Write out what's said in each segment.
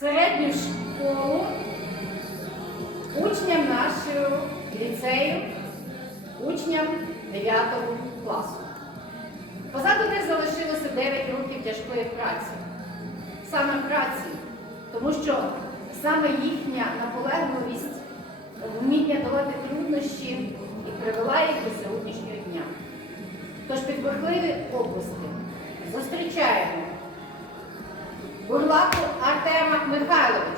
середню школу учням нашого ліцею, учням 9 класу. Позаду них залишилося 9 років тяжкої праці. Саме праці, тому що саме їхня наполегливість, вміння долати труднощі і привела їх до сьогоднішнього дня. Тож підбурхливі області зустрічаємо Бурлаку mercado.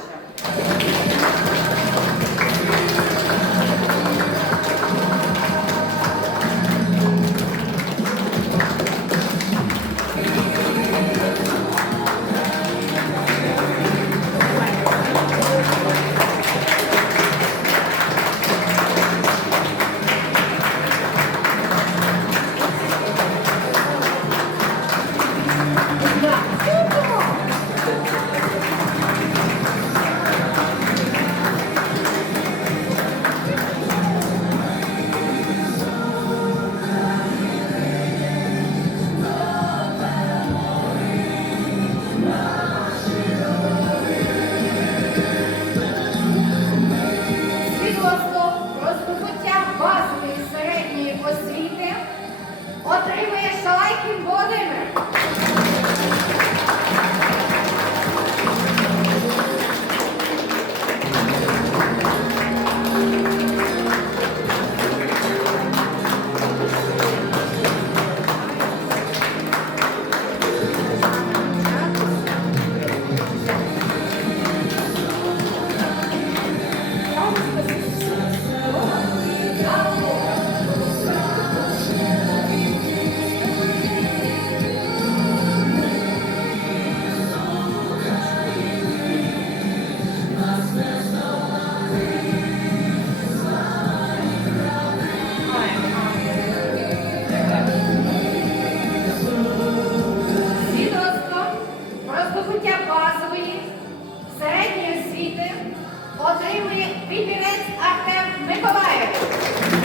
отримує вітерець Артем Миколаєв.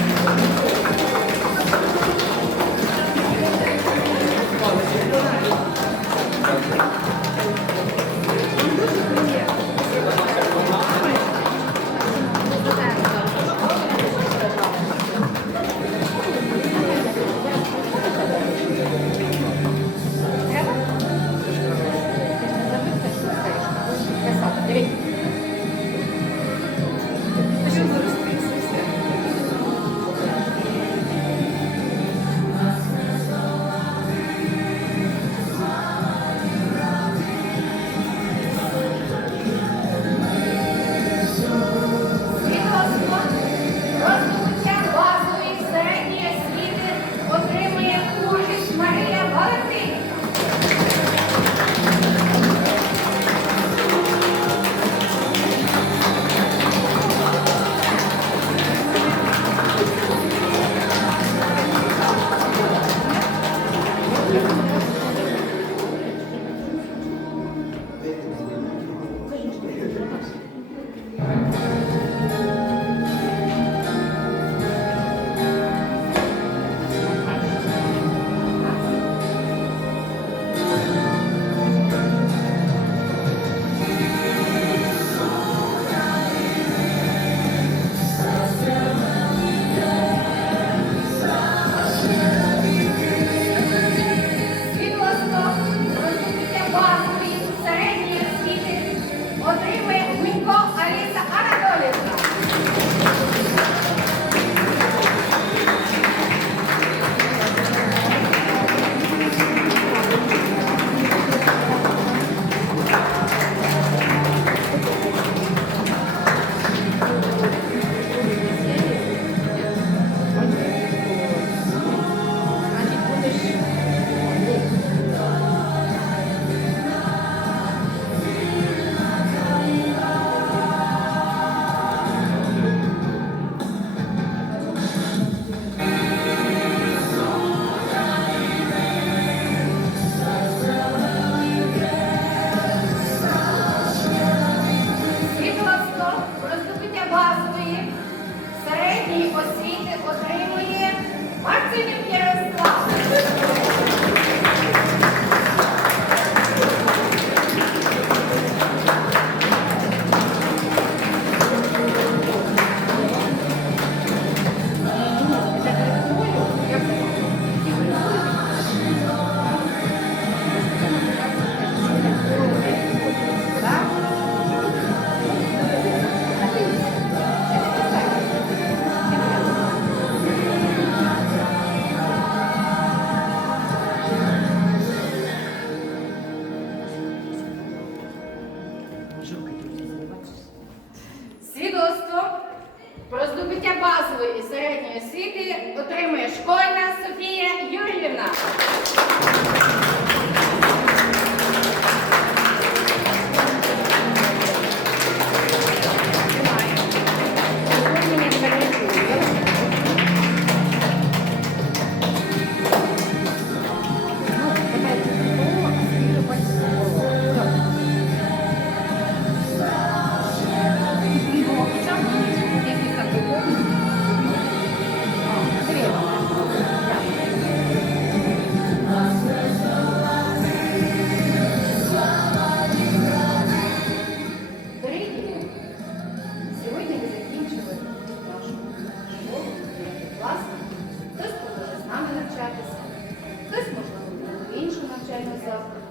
Закладу.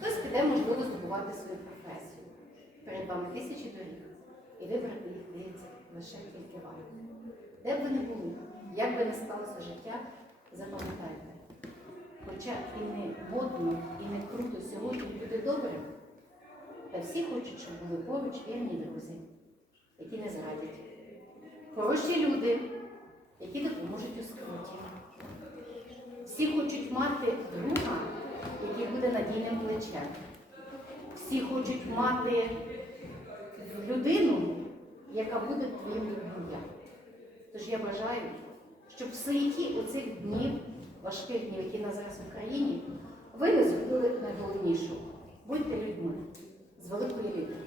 Хтось піде, можливо, здобувати свою професію. Перед вами тисячі доріг. І вибрати їх вдається лише тільки вам. Де б ви не були, як би не сталося життя, запам'ятайте. Хоча і не модно, і не круто сьогодні буде добре, та всі хочуть, щоб були поруч вірні друзі, які не зрадять. Хороші люди, які допоможуть у скруті. Всі хочуть мати друга, який буде надійним плечем. Всі хочуть мати людину, яка буде твоїм другом. Тож я бажаю, щоб в суєті оцих днів, важких днів, які на зараз в Україні, ви не зробили найголовнішого. Будьте людьми з великої літери,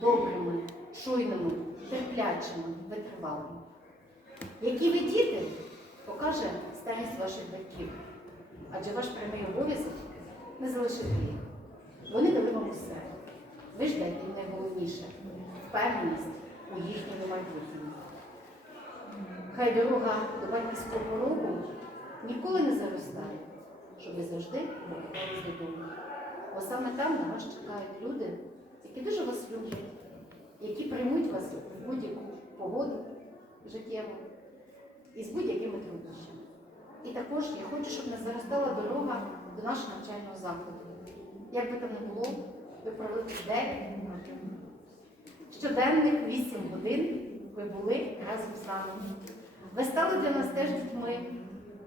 добрими, чуйними, терплячими, витривалими. Які ви діти, покаже старість ваших батьків. Адже ваш прямий обов'язок не залишити їх. Вони дали вам усе. Ви ж дайте їм найголовніше впевненість у їхньому майбутньому. Хай дорога до батьківського порогу ніколи не заростає, щоб ви завжди повертались додому. Бо саме там на вас чекають люди, які дуже вас люблять, які приймуть вас в будь-яку погоду життєву і з будь-якими труднощами. І також я хочу, щоб не заростала дорога до нашого навчального закладу. Як би там не було, ви провели день, щоденних 8 годин ви були разом з нами. Ви стали для нас теж дітьми,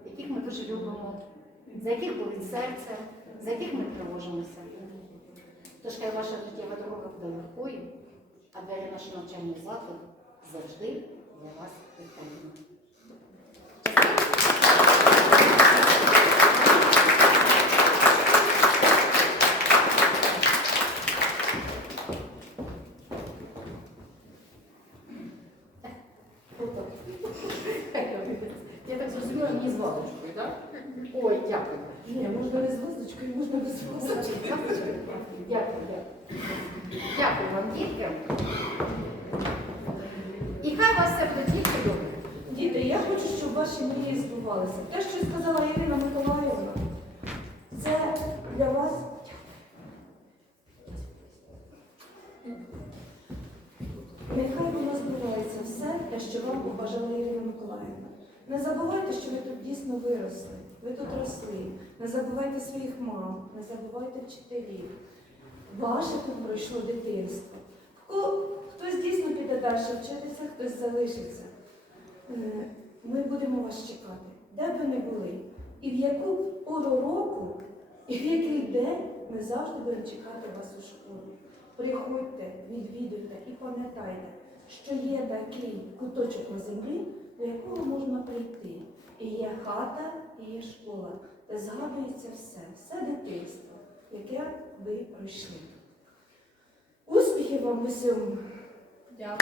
яких ми дуже любимо, за яких болить серце, за яких ми тривожимося. Тож хай ваша життєва дорога буде легкою, а двері нашого навчального закладу завжди для вас відкриті. Я так зрозуміла, мені з валочкою, так? Ой, дякую. Ні, можна не з вазочкою, можна без вазочки. Дякую, дякую. Дякую вам, дітки. І хай вас все буде тільки добре. Діти, я хочу, щоб ваші мрії збувалися. Те, що сказала Ірина Миколаївна, це для вас. Нехай воно збувається все те, що вам побажала Ірина Миколаївна. Не забувайте, що ви тут дійсно виросли, ви тут росли. Не забувайте своїх мам, не забувайте вчителів. Ваше тут пройшло дитинство. Хтось дійсно піде далі вчитися, хтось залишиться. Е, Ми будемо вас чекати, де б ви не були. І в яку пору року, і в який день ми завжди будемо чекати вас у школу. Приходьте, відвідуйте і пам'ятайте, що є такий куточок на землі, до якого можна прийти. І є хата, і є школа, де згадується все, все дитинство, яке ви пройшли. Успіхів вам усім! Дякую.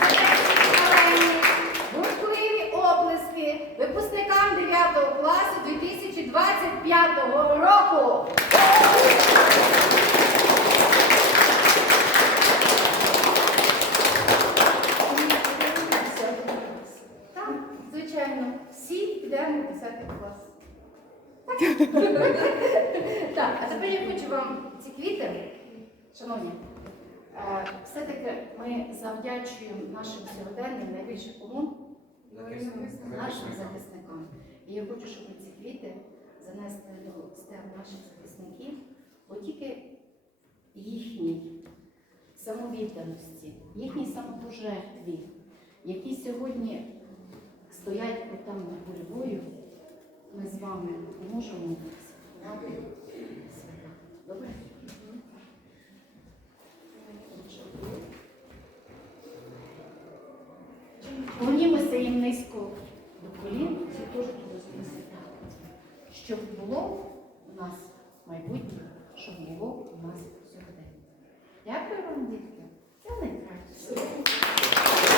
А тепер шалені, бурхливі оплески випускникам 9 класу 2025 року. Так, звичайно, всі підемо в 10 клас. Так, а тепер я хочу вам ці квіти, шановні, е, все-таки ми завдячуємо нашим сьогоденням найбільше кому? Нашим захисникам. І я хочу, щоб ви ці квіти занесли до стен наших захисників, бо тільки їхній самовідданості, їхній самопожертві, які сьогодні стоять отам над Львою, ми з вами можемо співати себе. Добре? Клонімося їм низько до колін, це теж розписати, щоб було у нас майбутнє, щоб було у нас сьогодення. Дякую вам, дітки. Це найкраще.